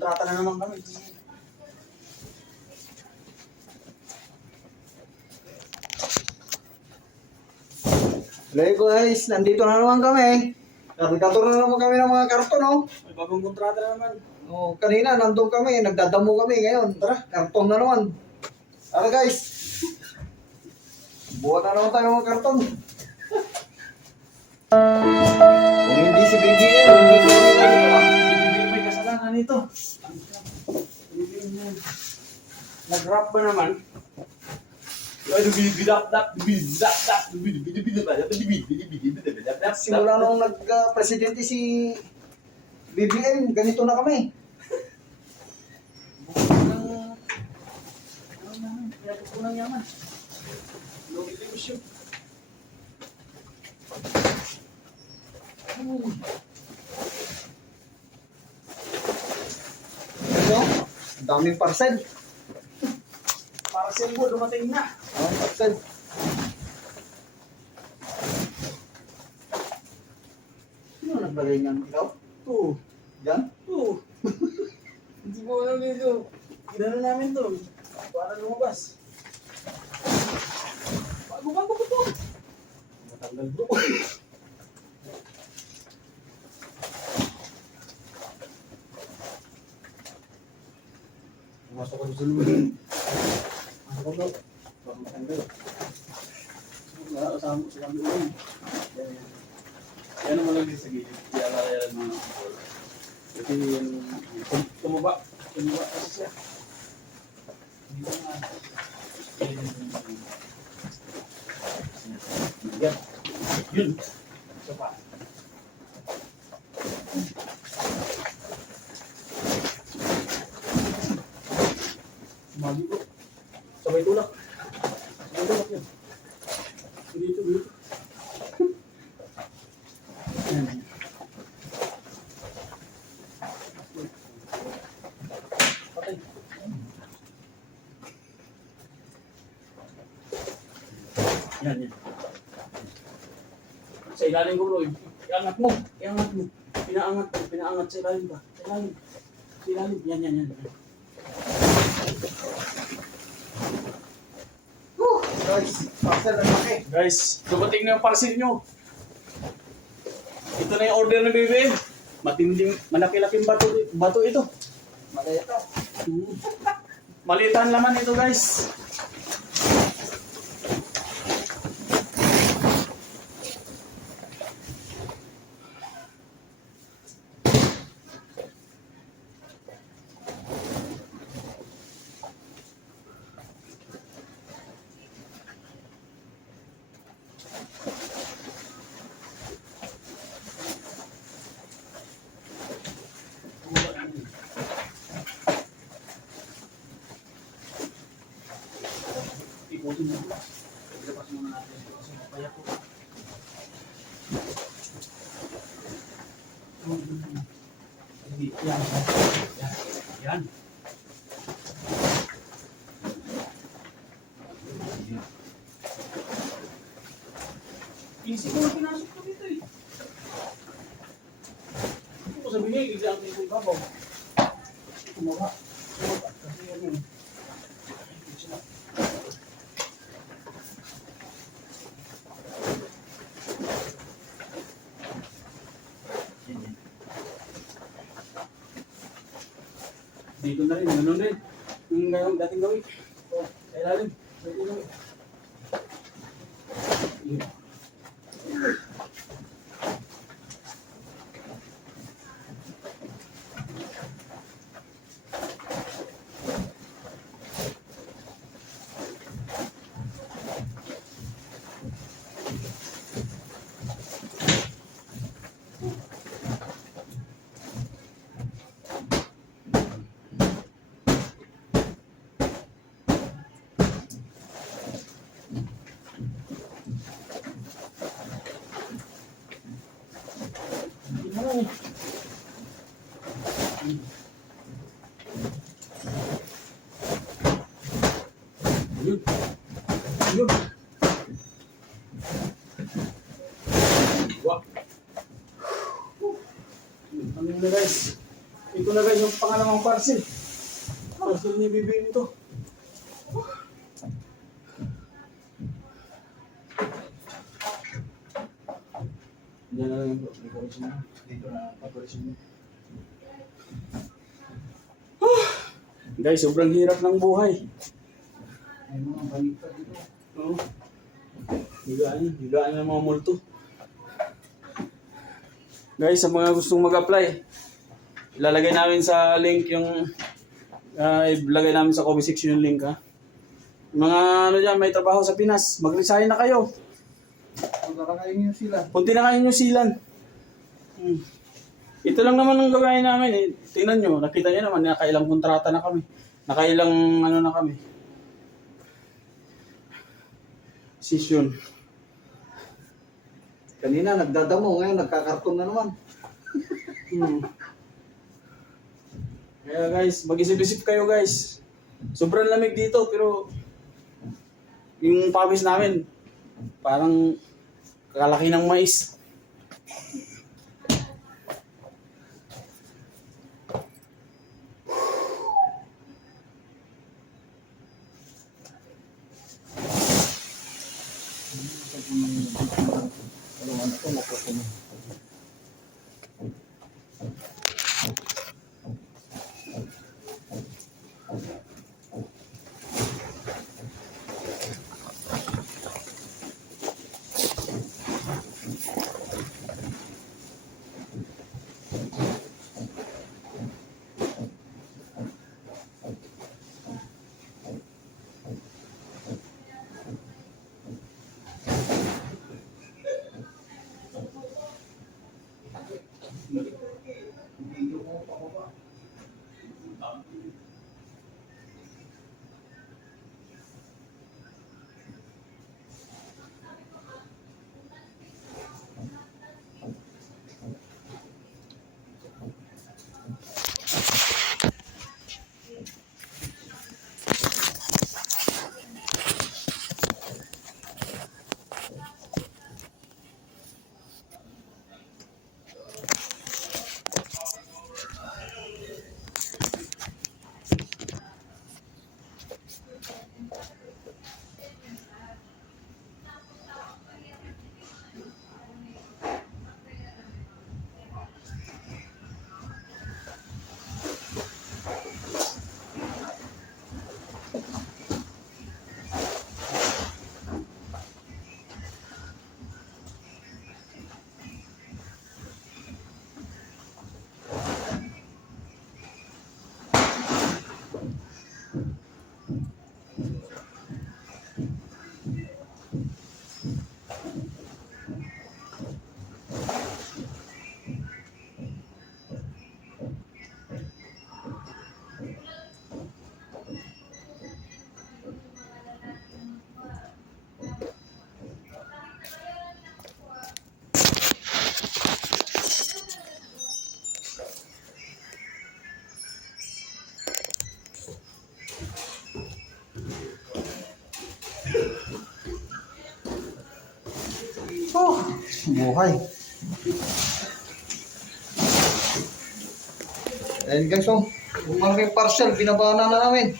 kontrata na naman kami. Hello guys, nandito na naman kami. Karikator na naman kami ng mga karton, oh. May bagong kontrata na naman. Oh, kanina nandun kami, nagdadamo kami ngayon. Tara, karton na naman. Tara guys. Buhat na naman tayo ng mga karton. Kung hindi si BBM, hindi ko Hindi may kasalanan nito. Nag-rap ba naman? simula nung nagka-presidente si BBM, ganito na kami. Kunang yaman. Logit yung issue. Ito, ang daming parcel. Parcel mo, dumating na. Oh, parcel. Sino naglagay niyan? Ikaw? Oo. Diyan? Oo. Hindi mo alam dito. Ginano namin to. Para lumabas. Bago ko to. Matanggal bro. Pumasok ka sa lulun. Ano ka bro? Bago matanggal. Wala kasama ko sa kami ulit. Yan naman lang din sa gilid. Kaya lalayaran mga people. Kasi yung tumaba kasi siya. Hindi ko nga. Yan. Yun. Isa pa. Mali ko. Sabay tulak. Sabay tulak yan. Dito. Yan. Patay. Yan. Sa ilalim ko bro, iangat mo. Pinaangat sa ilalim ba? Sa ilalim. Yan. Guys, parcel na laki. Guys, dumating na yung parcel nyo. Ito na yung order ng BBM. Matinding, malaki-laking bato ito. Maleta. Malitan laman ito guys. Ikutin mo. Ilapas muna natin ito kasi mapaya ko. Yan. Easy ko na pinasok ko dito eh. Hindi ko sabihin, example ko ibabaw. Tumaba. Kasi yan yun. Dito na rin, ganun rin. Yung dating gawin. O, sa ilalim. Dito na rin. Yun. Yun. Wow. Ano na guys? Ito na guys yung pangalawang parcel. Parcel ni BBM to. Diyan na lang yung decoration mo. Dito na ang decoration mo. Guys, sobrang hirap ng buhay. May mga baliktad dito. Oo. Higaan ng mga multo. Guys, sa mga gustong mag-apply, ilalagay namin sa link yung ilalagay namin sa comment section yung link ha. Mga ano dyan, may trabaho sa Pinas, mag-resign na kayo. Punta na kayo New Zealand. Punti na kayo New Zealand. Ito lang naman ang gagawin namin eh. Tingnan nyo, nakita nyo naman, nakailang kontrata na kami. Nakailang ano na kami. Session. Kanina nagdadamo, ngayon nagkakarton na naman. Kaya guys, mag-isip-isip kayo guys. Sobrang lamig dito pero yung pawis namin parang kalaki ng mais. Oh, buhay. Ayan guys, oh. Yung mga parcel, binabana na namin.